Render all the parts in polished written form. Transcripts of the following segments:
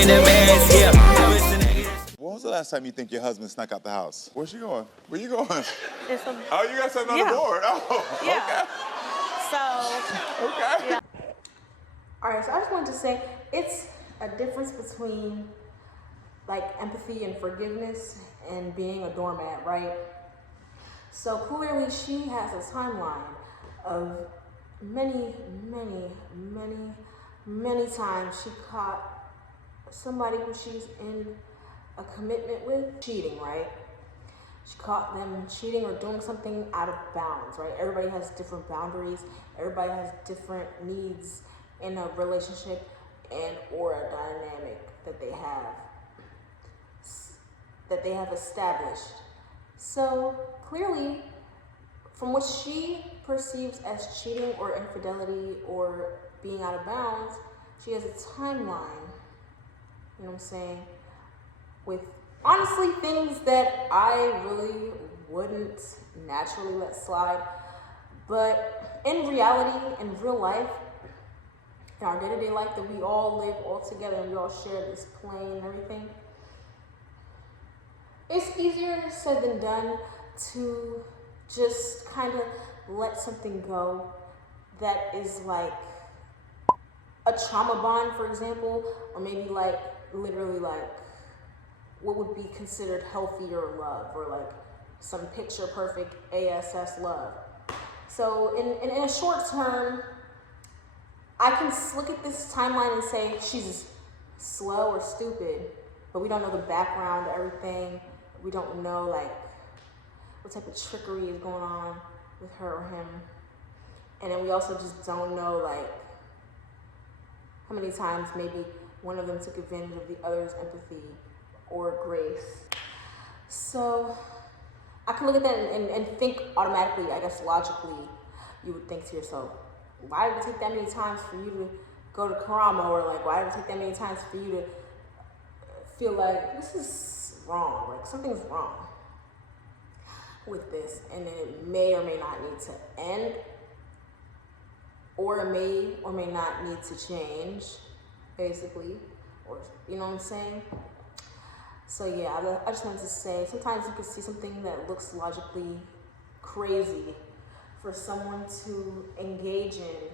making a mess, yeah. When was the last time you think your husband snuck out the house? Where's she going? Where you going? Oh, you got something on the board. Oh, yeah. Okay. Yeah. All right, so I just wanted to say it's a difference between like empathy and forgiveness and being a doormat, right? So clearly she has a timeline of many times she caught somebody who she's in a commitment with cheating, right? She caught them cheating or doing something out of bounds, right? Everybody has different boundaries. Everybody has different needs in a relationship and or a dynamic that they have established. So clearly, from what she perceives as cheating or infidelity or being out of bounds, she has a timeline, you know what I'm saying, with honestly things that I really wouldn't naturally let slide. But in reality, in real life, in our day-to-day life that we all live all together and we all share this plane and everything, it's easier said than done to just kind of let something go that is like a trauma bond, for example, or maybe like literally like what would be considered healthier love, or like some picture perfect ASS love. So in a short term, I can look at this timeline and say she's slow or stupid, but we don't know the background of everything. We don't know like what type of trickery is going on with her or him. And then we also just don't know like how many times maybe one of them took advantage of the other's empathy or grace. So I can look at that and think automatically, I guess logically, you would think to yourself, why did it take that many times for you to go to Karamo? Or like, why did it take that many times for you to feel like this is wrong, like something's wrong with this, and then it may or may not need to end, or it may or may not need to change, basically, or you know what I'm saying? So yeah, I just wanted to say, sometimes you can see something that looks logically crazy for someone to engage in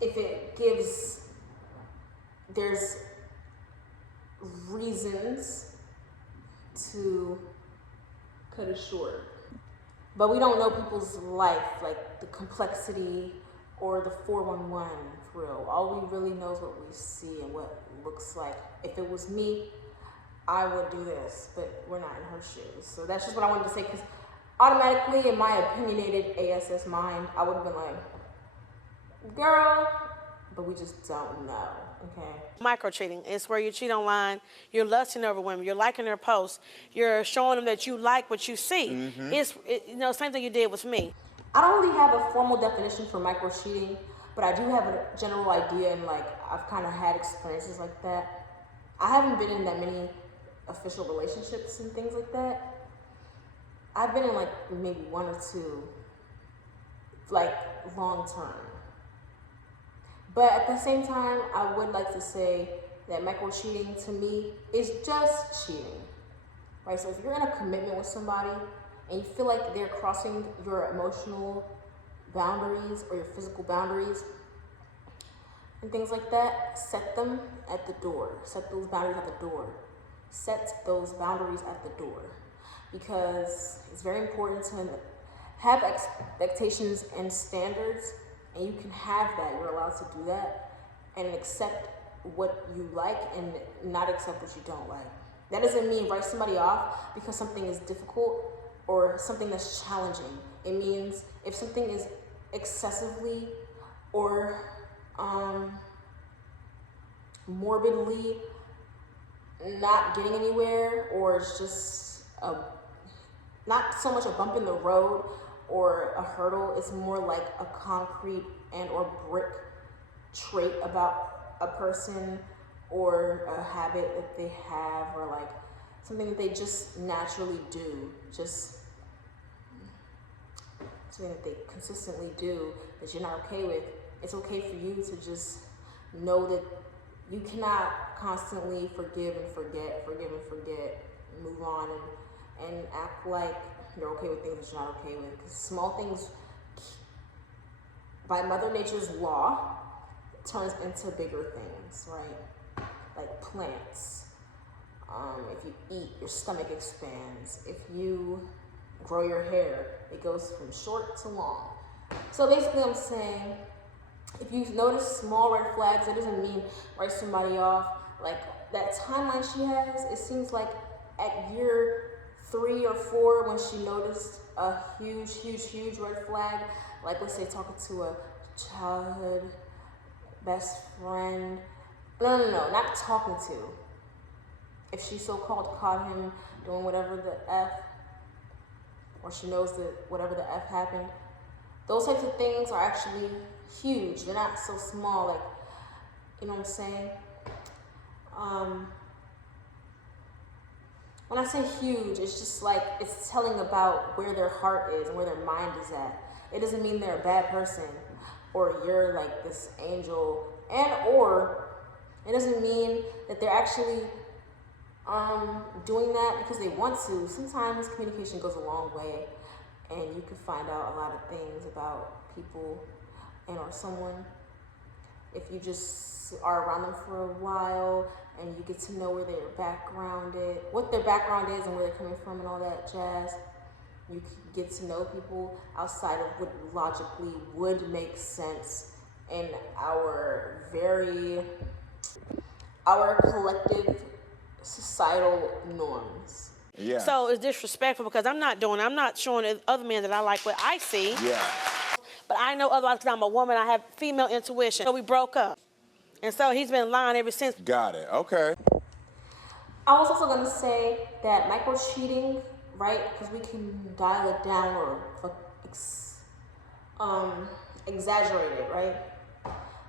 if it gives, there's reasons to cut it short. But we don't know people's life, like the complexity or the 411 for real. All we really know is what we see and what it looks like. If it was me, I would do this, but we're not in her shoes. So that's just what I wanted to say, because automatically in my opinionated ASS mind, I would have been like, girl, but we just don't know, okay? Micro cheating is where you cheat online, you're lusting over women, you're liking their posts, you're showing them that you like what you see. It's same thing you did with me. I don't really have a formal definition for micro cheating, but I do have a general idea, and like I've kind of had experiences like that. I haven't been in that many official relationships and things like that. I've been in like maybe one or two, like long term. But at the same time, I would like to say that micro cheating to me is just cheating, right? So if you're in a commitment with somebody and you feel like they're crossing your emotional boundaries or your physical boundaries and things like that, set them at the door. Set those boundaries at the door. Set those boundaries at the door. Because it's very important to have expectations and standards, and you can have that. You're allowed to do that and accept what you like and not accept what you don't like. That doesn't mean write somebody off because something is difficult or something that's challenging. It means if something is excessively or morbidly not getting anywhere, or it's just not so much a bump in the road or a hurdle, it's more like a concrete and or brick trait about a person or a habit that they have, or like something that they just naturally do, just something that they consistently do that you're not okay with. It's okay for you to just know that you cannot constantly forgive and forget, move on, and act like you're okay with things that you're not okay with. Because small things, by Mother Nature's law, turns into bigger things, right? Like plants. If you eat, your stomach expands. If you grow your hair, it goes from short to long. So basically I'm saying, if you notice small red flags, it doesn't mean write somebody off. Like that timeline she has, it seems like at year 3 or 4 when she noticed a huge red flag, like let's say talking to a childhood best friend. No, not talking to. If she so-called caught him doing whatever the F, or she knows that whatever the F happened, those types of things are actually huge. They're not so small, like, you know what I'm saying? When I say huge, it's just like, it's telling about where their heart is and where their mind is at. It doesn't mean they're a bad person, or you're like this angel, or it doesn't mean that they're actually doing that because they want to. Sometimes communication goes a long way, and you can find out a lot of things about people and or someone if you just are around them for a while and you get to know where their background is, what their background is and where they're coming from and all that jazz. You can get to know people outside of what logically would make sense in our collective societal norms. Yeah. So it's disrespectful because I'm not showing other men that I like what I see. Yeah. But I know otherwise because I'm a woman, I have female intuition. So we broke up. And so he's been lying ever since. Got it. Okay. I was also going to say that micro cheating, right? Because we can dial it down or exaggerate it, right?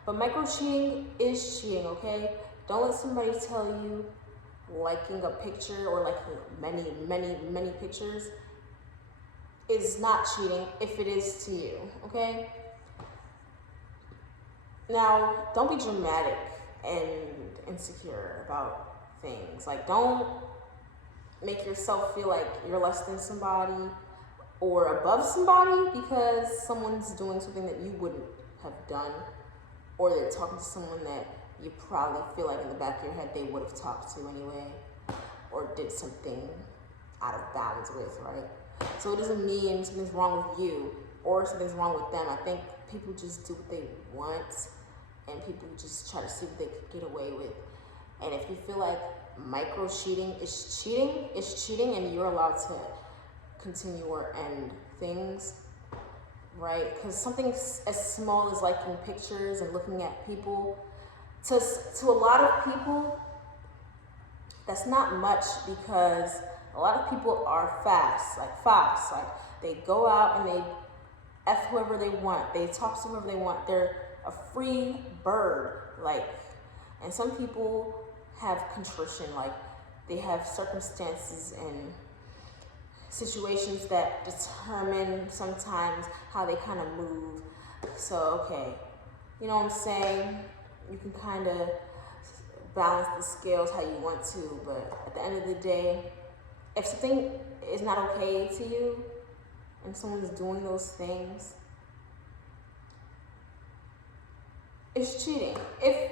But micro cheating is cheating, okay? Don't let somebody tell you liking a picture or liking many pictures is not cheating if it is to you, okay? Now, don't be dramatic and insecure about things. Like, don't make yourself feel like you're less than somebody or above somebody because someone's doing something that you wouldn't have done, or they're talking to someone that you probably feel like in the back of your head they would have talked to anyway, or did something out of bounds with, right? So it doesn't mean something's wrong with you or something's wrong with them. I think people just do what they want, and people just try to see what they can get away with. And if you feel like micro cheating is cheating, it's cheating, and you're allowed to continue or end things, right? Because something as small as liking pictures and looking at people, to a lot of people, that's not much, because a lot of people are fast. Like they go out and they F whoever they want. They talk to whoever they want. They're a free bird, and some people have contrition, like they have circumstances and situations that determine sometimes how they kind of move. So, okay, you know what I'm saying? You can kind of balance the scales how you want to, but at the end of the day, if something is not okay to you and someone's doing those things, it's cheating. If,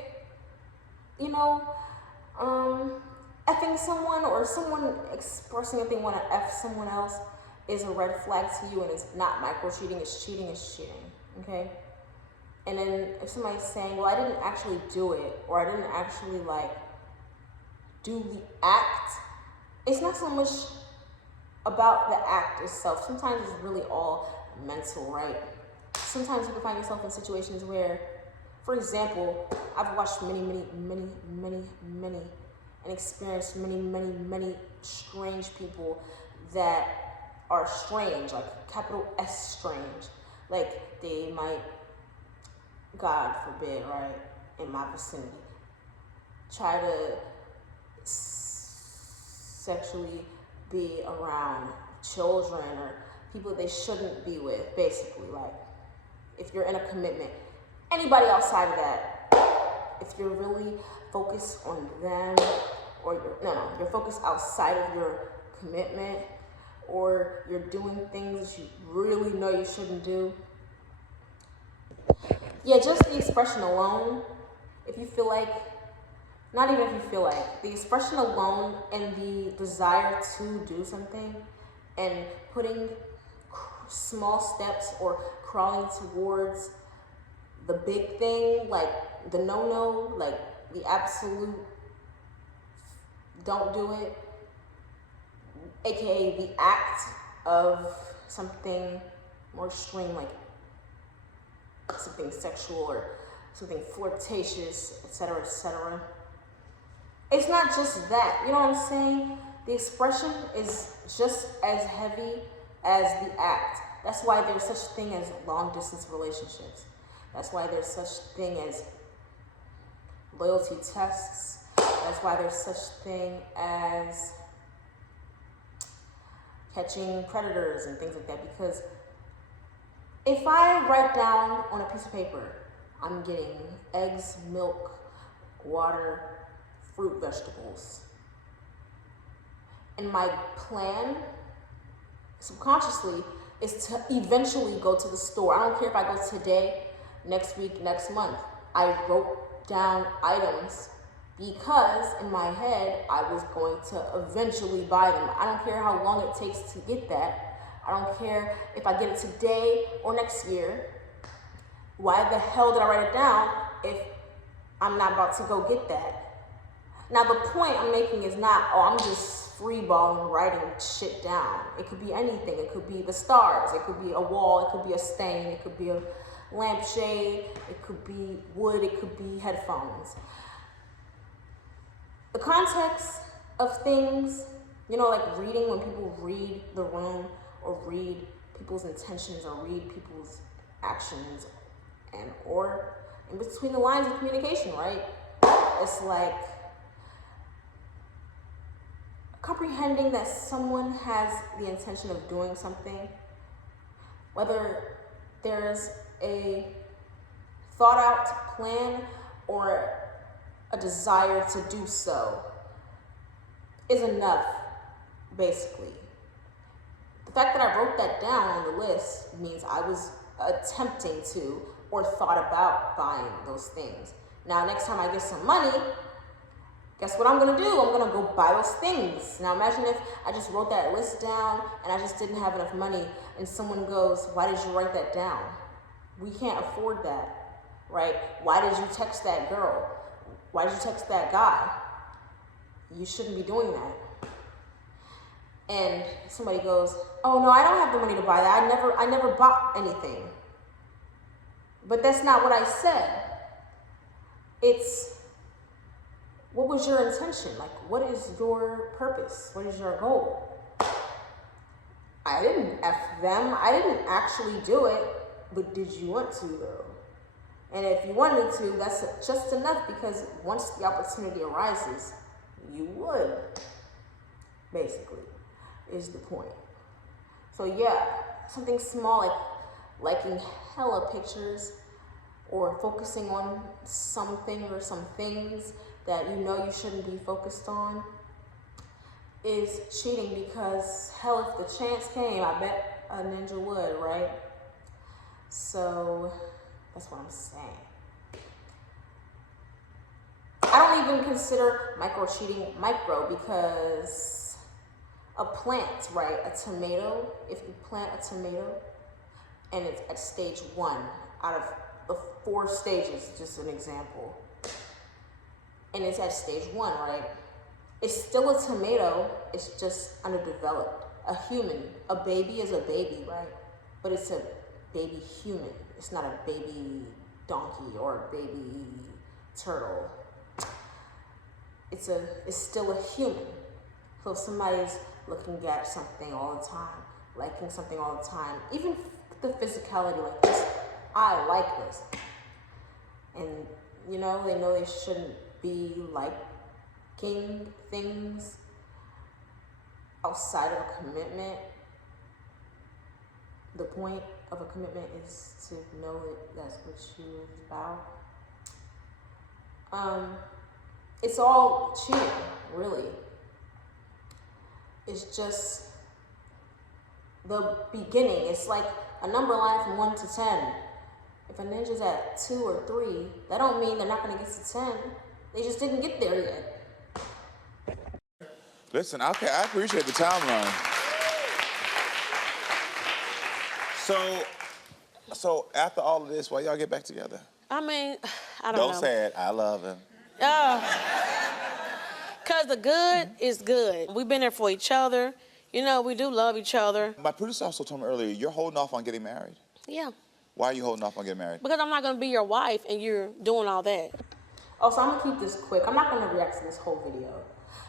effing someone or someone expressing that they want to F someone else is a red flag to you, and it's not micro cheating, it's cheating, okay? And then if somebody's saying, well, I didn't actually do it, or I didn't actually do the act, it's not so much about the act itself. Sometimes it's really all mental, right? Sometimes you can find yourself in situations where, for example, I've watched many, and experienced many strange people that are strange, like capital S strange. Like they might, God forbid, right, in my vicinity, try to sexually be around children or people they shouldn't be with, basically. Like, if you're in a commitment, anybody outside of that, if you're really focused on them, or you're focused outside of your commitment, or you're doing things that you really know you shouldn't do. Yeah, just the expression alone, if you feel like, not even if you feel like, the expression alone and the desire to do something and putting small steps or crawling towards the big thing, like the no-no, like the absolute don't do it, aka the act of something more extreme, like something sexual or something flirtatious, etc., etc. It's not just that, you know what I'm saying? The expression is just as heavy as the act. That's why there's such a thing as long-distance relationships. That's why there's such a thing as loyalty tests. That's why there's such a thing as catching predators and things like that. Because if I write down on a piece of paper, I'm getting eggs, milk, water, fruit, vegetables. And my plan, subconsciously, is to eventually go to the store. I don't care if I go today, next week, next month. I wrote down items because in my head, I was going to eventually buy them. I don't care how long it takes to get that. I don't care if I get it today or next year. Why the hell did I write it down if I'm not about to go get that? Now, the point I'm making is not, oh, I'm just freeballing writing shit down. It could be anything. It could be the stars. It could be a wall. It could be a stain. It could be a lampshade. It could be wood. It could be headphones. The context of things, you know, like reading, when people read the room or read people's intentions or read people's actions, and or in between the lines of communication, right? It's like comprehending that someone has the intention of doing something, whether there's a thought out plan or a desire to do so, is enough, basically. The fact that I wrote that down on the list means I was attempting to or thought about buying those things. Now, next time I get some money, guess what I'm gonna do? I'm gonna go buy those things. Now imagine if I just wrote that list down and I just didn't have enough money and someone goes, why did you write that down? We can't afford that, right? Why did you text that girl? Why did you text that guy? You shouldn't be doing that. And somebody goes, oh no, I don't have the money to buy that. I never bought anything. But that's not what I said. It's, what was your intention? Like, what is your purpose? What is your goal? I didn't F them. I didn't actually do it, but did you want to though? And if you wanted to, that's just enough, because once the opportunity arises, you would, basically, is the point. So yeah, something small like liking hella pictures or focusing on something or some things that you know you shouldn't be focused on is cheating, because hell, if the chance came, I bet a ninja would, right? So that's what I'm saying. I don't even consider micro cheating micro, because a plant, right, a tomato, if you plant a tomato and it's at stage 1 out of the 4 stages, just an example, and it's at stage 1, right? It's still a tomato, it's just underdeveloped. A human, a baby is a baby, right? But it's a baby human. It's not a baby donkey or a baby turtle. It's still a human. So if somebody's looking at something all the time, liking something all the time, even the physicality, like this, I like this. And you know, they know they shouldn't be liking things outside of a commitment. The point of a commitment is to know that that's what you're about. It's all cheating, really. It's just the beginning. It's like a number line from 1 to 10. If a ninja's at 2 or 3, that don't mean they're not gonna get to 10. They just didn't get there yet. Listen, okay, I appreciate the timeline. So after all of this, why y'all get back together? I mean, I don't know. Don't say it. I love him. Cause the good is good. We've been there for each other. You know, we do love each other. My producer also told me earlier, you're holding off on getting married. Yeah. Why are you holding off on getting married? Because I'm not gonna be your wife and you're doing all that. Oh, so I'm gonna keep this quick. I'm not gonna react to this whole video.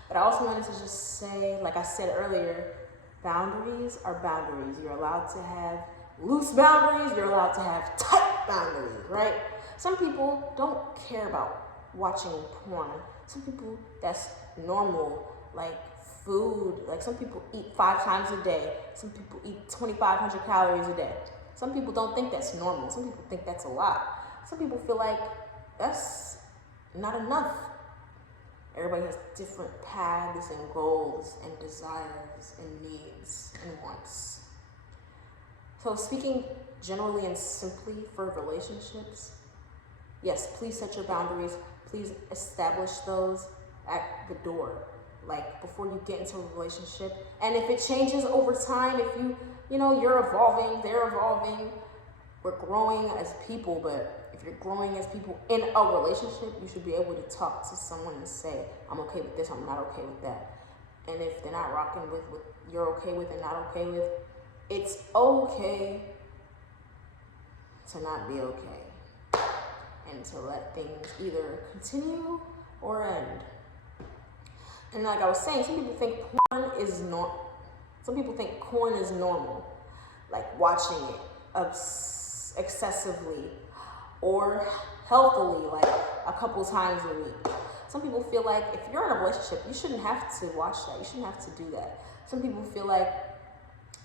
But I also wanted to just say, like I said earlier, boundaries are boundaries. You're allowed to have loose boundaries. You're allowed to have tight boundaries, right? Some people don't care about watching porn. Some people, that's normal. Like food, like some people eat 5 times a day. Some people eat 2,500 calories a day. Some people don't think that's normal. Some people think that's a lot. Some people feel like that's not enough. Everybody has different paths and goals and desires and needs and wants. So speaking generally and simply for relationships, yes, please set your boundaries. Please establish those at the door, like before you get into a relationship. And if it changes over time, if you're evolving, they're evolving, we're growing as people, but if you're growing as people in a relationship, you should be able to talk to someone and say, I'm okay with this, I'm not okay with that. And if they're not rocking with what you're okay with and not okay with, it's okay to not be okay. And to let things either continue or end. And like I was saying, some people think porn is normal. Some people think porn is normal. Like watching it excessively or healthily, like a couple times a week. Some people feel like if you're in a relationship, you shouldn't have to watch that. You shouldn't have to do that. Some people feel like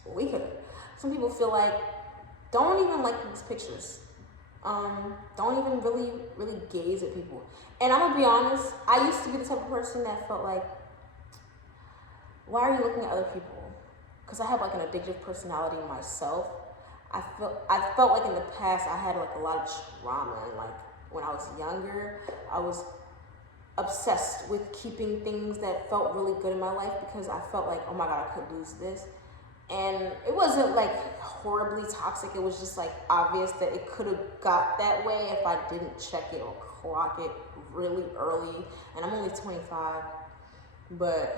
we could. Some people feel like don't even like these pictures. Don't even really gaze at people. And I'm gonna be honest, I used to be the type of person that felt like, why are you looking at other people? Because I have like an addictive personality myself. I felt like in the past I had like a lot of trauma, and like when I was younger, I was obsessed with keeping things that felt really good in my life because I felt like, oh my God, I could lose this. And it wasn't like horribly toxic. It was just like obvious that it could have got that way if I didn't check it or clock it really early. And I'm only 25, but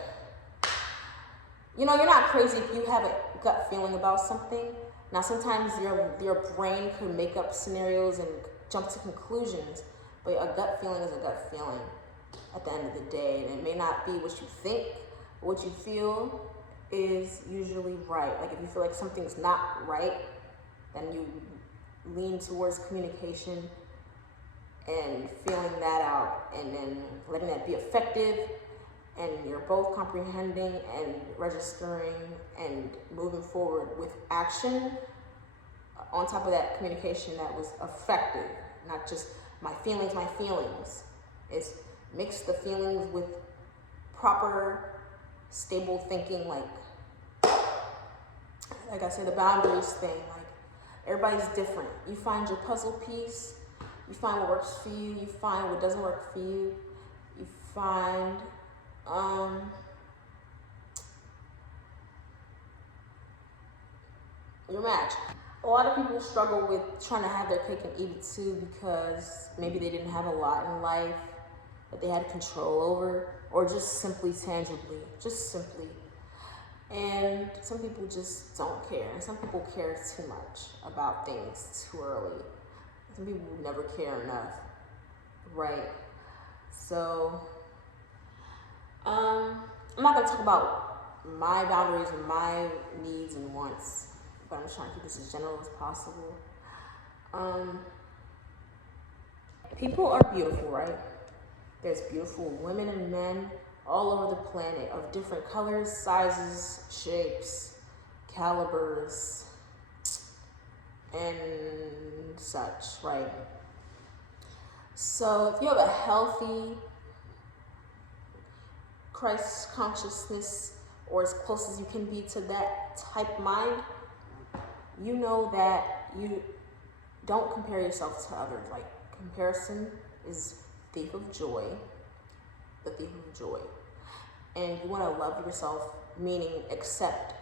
you're not crazy if you have a gut feeling about something. Now, sometimes your brain could make up scenarios and jump to conclusions, but a gut feeling is a gut feeling at the end of the day. And it may not be what you think, but what you feel is usually right. Like if you feel like something's not right, then you lean towards communication and feeling that out and then letting that be effective, and you're both comprehending and registering and moving forward with action on top of that communication that was effective, not just my feelings. It's mix the feelings with proper stable thinking, like I said, the boundaries thing. Like everybody's different. You find your puzzle piece, you find what works for you, you find what doesn't work for you, you find your match. A lot of people struggle with trying to have their cake and eat it too because maybe they didn't have a lot in life that they had control over, or just simply tangibly, And some people just don't care, and some people care too much about things too early. Some people never care enough, right? So, I'm not gonna talk about my boundaries and my needs and wants, but I'm just trying to keep this as general as possible. People are beautiful, right? There's beautiful women and men all over the planet of different colors, sizes, shapes, calibers, and such, right? So if you have a healthy Christ consciousness, or as close as you can be to that type mind, you know that you don't compare yourself to others. Like, comparison is thief of joy, the thief of joy. And you want to love yourself, meaning accept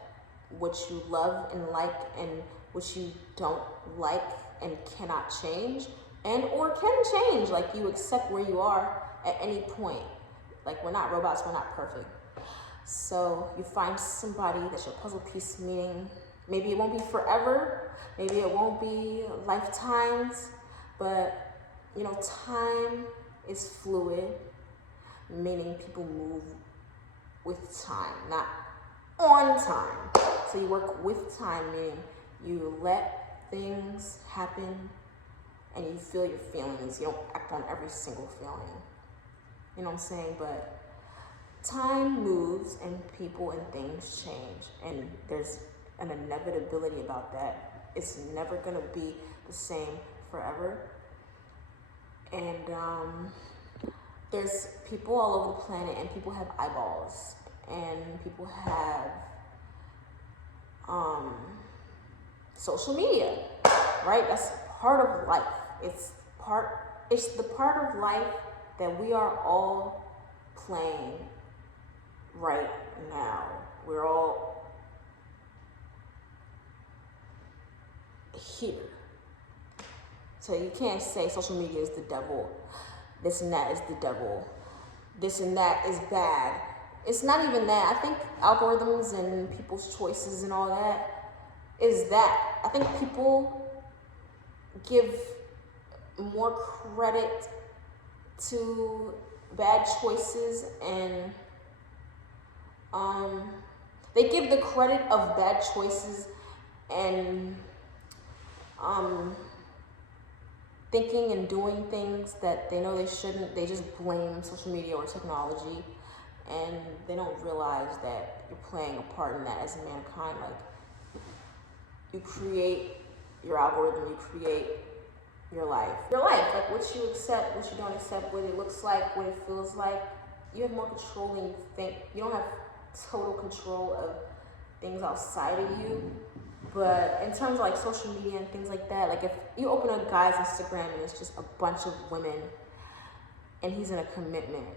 what you love and like and what you don't like and cannot change, and or can change. Like, you accept where you are at any point. Like, we're not robots, we're not perfect. So you find somebody that's your puzzle piece, meaning maybe it won't be forever, maybe it won't be lifetimes, but you know, time is fluid, meaning people move with time, not on time. So you work with time, meaning you let things happen and you feel your feelings. You don't act on every single feeling. You know what I'm saying? But time moves and people and things change, and there's an inevitability about that. It's never gonna be the same forever. And there's people all over the planet, and people have eyeballs, and people have social media, right? That's part of life. It's the part of life that we are all playing right now. We're all here. So you can't say social media is the devil, this and that is the devil, this and that is bad. It's not even that. I think algorithms and people's choices and all that is that. I think people give more credit to bad choices, and they give the credit of bad choices and thinking and doing things that they know they shouldn't. They just blame social media or technology, and they don't realize that you're playing a part in that as mankind. Like, you create your algorithm, you create your life. Your life, like what you accept, what you don't accept, what it looks like, what it feels like. You have more control than you think. You don't have total control of things outside of you. But in terms of like social media and things like that, like if you open a guy's Instagram and it's just a bunch of women and he's in a commitment,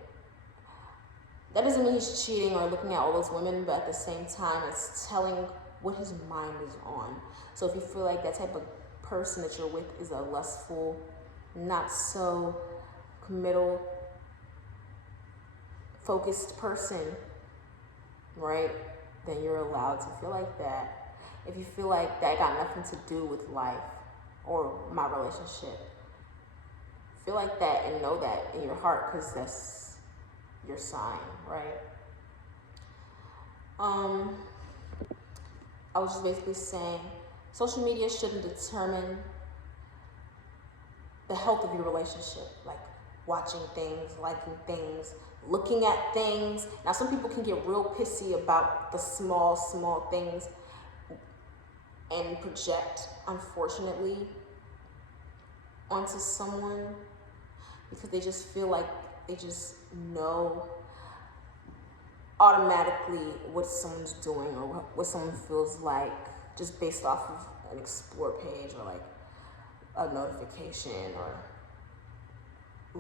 that doesn't mean he's cheating or looking at all those women, but at the same time, it's telling what his mind is on. So if you feel like that type of person that you're with is a lustful, not so committal, focused person, right, then you're allowed to feel like that. If you feel like that got nothing to do with life or my relationship, feel like that and know that in your heart, because that's your sign, right? I was just basically saying social media shouldn't determine the health of your relationship, like watching things, liking things, looking at things. Now, some people can get real pissy about the small things and project, unfortunately, onto someone because they just feel like they just know automatically what someone's doing or what someone feels like just based off of an explore page or like a notification or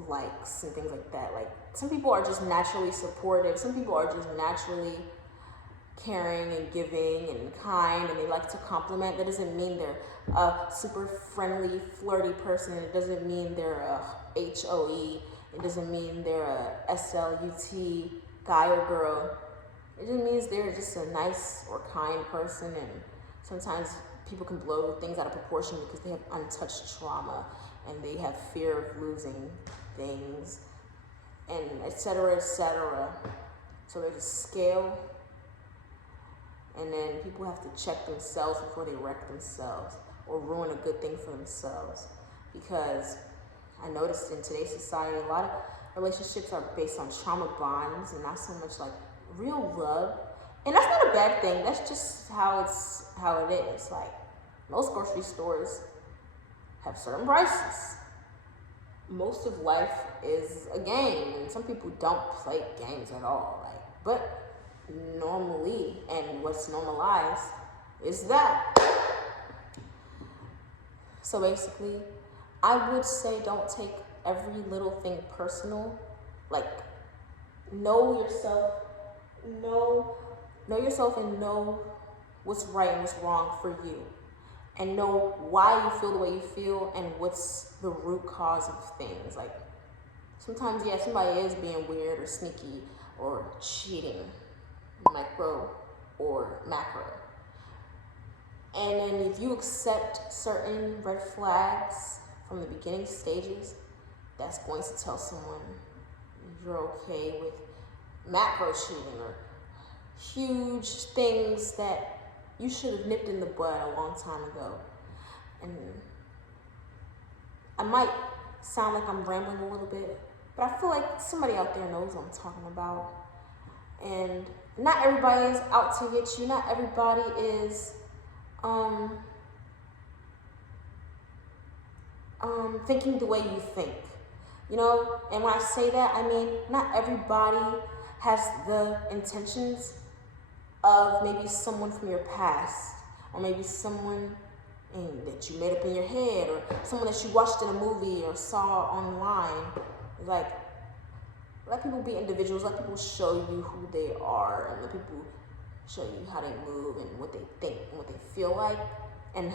likes and things like that. Like, some people are just naturally supportive. Some people are just naturally caring and giving and kind, and they like to compliment. That doesn't mean they're a super friendly, flirty person. It doesn't mean they're a HOE. It doesn't mean they're a SLUT guy or girl. It just means they're just a nice or kind person, and sometimes people can blow things out of proportion because they have untouched trauma and they have fear of losing things, and et cetera, So there's a scale, and then people have to check themselves before they wreck themselves or ruin a good thing for themselves. Because I noticed in today's society, a lot of relationships are based on trauma bonds and not so much like real love. And that's not a bad thing. That's just how it is. Like, most grocery stores have certain prices. most of life is a game, and some people don't play games at all. Like, but normally, and what's normalized is that. So basically, I would say don't take every little thing personal. Like, know yourself, know yourself, and know what's right and what's wrong for you, and know why you feel the way you feel and what's the root cause of things. Like, sometimes, yeah, somebody is being weird or sneaky or cheating, micro or macro. And then if you accept certain red flags from the beginning stages, that's going to tell someone you're okay with macro cheating or huge things that you should have nipped in the bud a long time ago. And I might sound like I'm rambling a little bit, but I feel like somebody out there knows what I'm talking about. And not everybody is out to get you. Not everybody is thinking the way you think, you know? And when I say that, I mean, not everybody has the intentions of maybe someone from your past, or maybe someone that you made up in your head, or someone that you watched in a movie or saw online. Like, let people be individuals, let people show you who they are, and let people show you how they move and what they think and what they feel like. And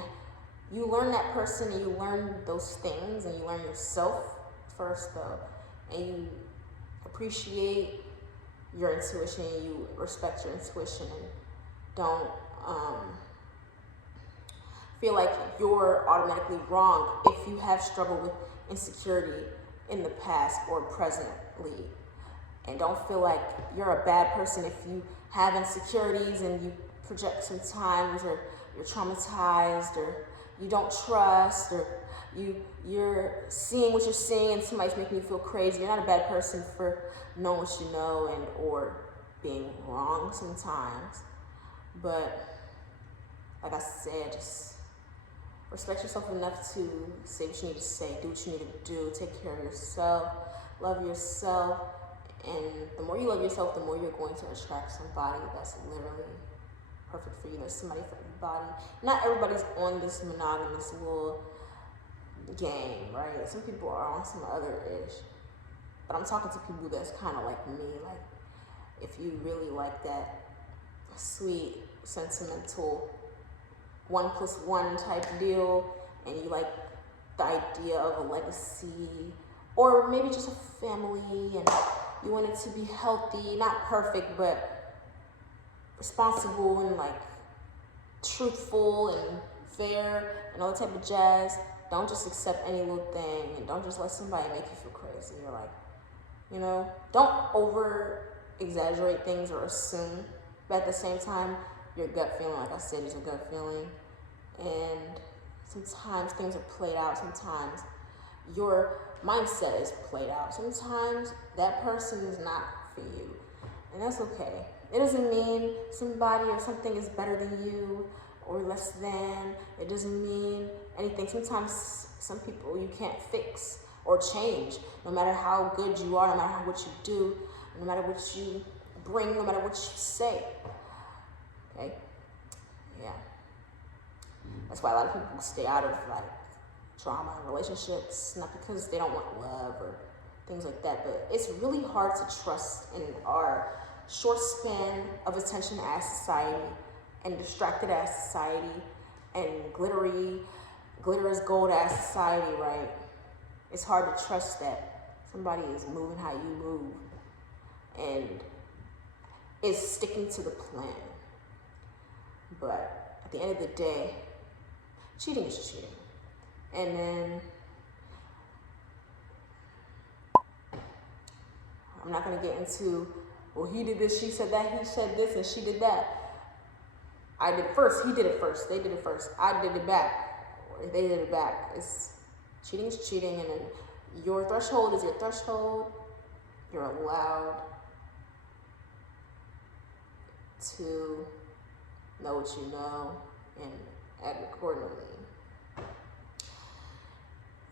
you learn that person, and you learn those things, and you learn yourself first, though, and you appreciate your intuition, and you respect your intuition, and don't feel like you're automatically wrong if you have struggled with insecurity in the past or presently. And don't feel like you're a bad person if you have insecurities and you project sometimes, or you're traumatized, or you don't trust, or you're seeing what you're seeing and somebody's making you feel crazy. You're not a bad person for knowing what you know and or being wrong sometimes. But like I said, just respect yourself enough to say what you need to say, do what you need to do, take care of yourself, love yourself. And the more you love yourself, the more you're going to attract somebody that's literally perfect for you. There's somebody for everybody. Not everybody's on this monogamous little game, right? Some people are on some other ish. But I'm talking to people that's kind of like me. Like, if you really like that sweet, sentimental 1+1 type deal, and you like the idea of a legacy, or maybe just a family, and you want it to be healthy, not perfect, but responsible and like truthful and fair and all that type of jazz. Don't just accept any little thing, and don't just let somebody make you feel crazy. You're like, you know, don't over exaggerate things or assume, but at the same time, your gut feeling, like I said, is a gut feeling. And sometimes things are played out. Sometimes your mindset is played out. Sometimes that person is not for you, and that's okay. It doesn't mean somebody or something is better than you or less than. It doesn't mean anything. Sometimes some people you can't fix or change, no matter how good you are, no matter what you do, no matter what you bring, no matter what you say. Okay? Yeah. That's why a lot of people stay out of like drama in relationships, not because they don't want love or things like that, but it's really hard to trust in our short span of attention as society, and distracted as society, and glitter is gold as society, right? It's hard to trust that somebody is moving how you move and is sticking to the plan. But at the end of the day, cheating is cheating. And then I'm not going to get into, well, he did this, she said that, he said this, and she did that. I did it first, he did it first, they did it first, I did it back, or they did it back. Cheating is cheating, and then your threshold is your threshold. You're allowed to know what you know and act accordingly.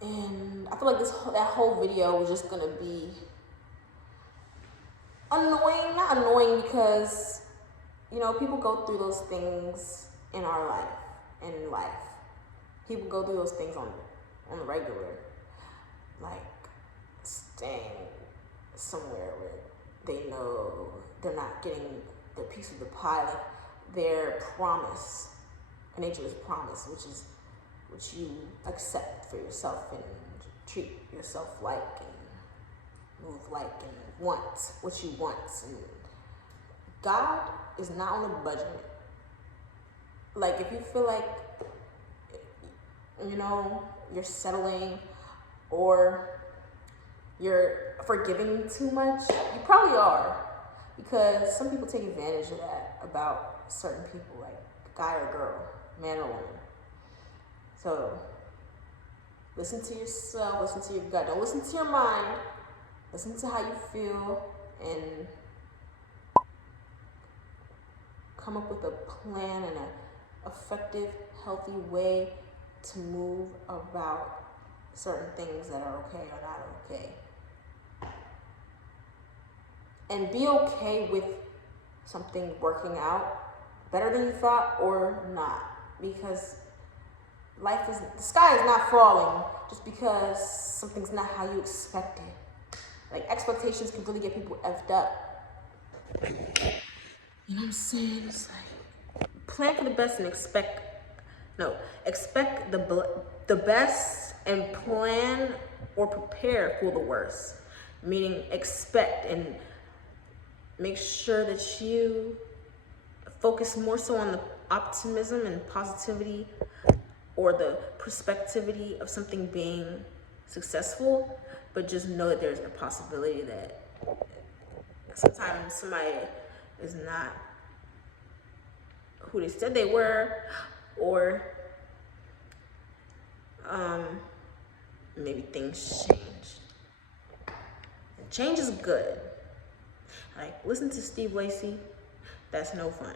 And I feel like that whole video was just gonna be annoying. Not annoying because, you know, people go through those things in our life, in life. People go through those things on the regular, like staying somewhere where they know they're not getting their piece of the pie, like their promise, a nature's promise, which is what you accept for yourself and treat yourself like and move like and want what you want. And God is not on a budget. Like, if you feel like, you know, you're settling or you're forgiving too much, you probably are, because some people take advantage of that about certain people, like guy or girl, man or woman. So listen to yourself, listen to your gut. Don't listen to your mind. Listen to how you feel and come up with a plan and an effective, healthy way to move about certain things that are okay or not okay. And be okay with something working out better than you thought or not, because the sky is not falling just because something's not how you expect it. Like, expectations can really get people effed up. You know what I'm saying? It's like, plan for the best and expect the best and plan or prepare for the worst. Meaning, expect and make sure that you focus more so on the optimism and positivity or the perspectivity of something being successful, but just know that there's a possibility that sometimes somebody is not who they said they were, or maybe things change. And change is good. Like, listen to Steve Lacy. That's no fun.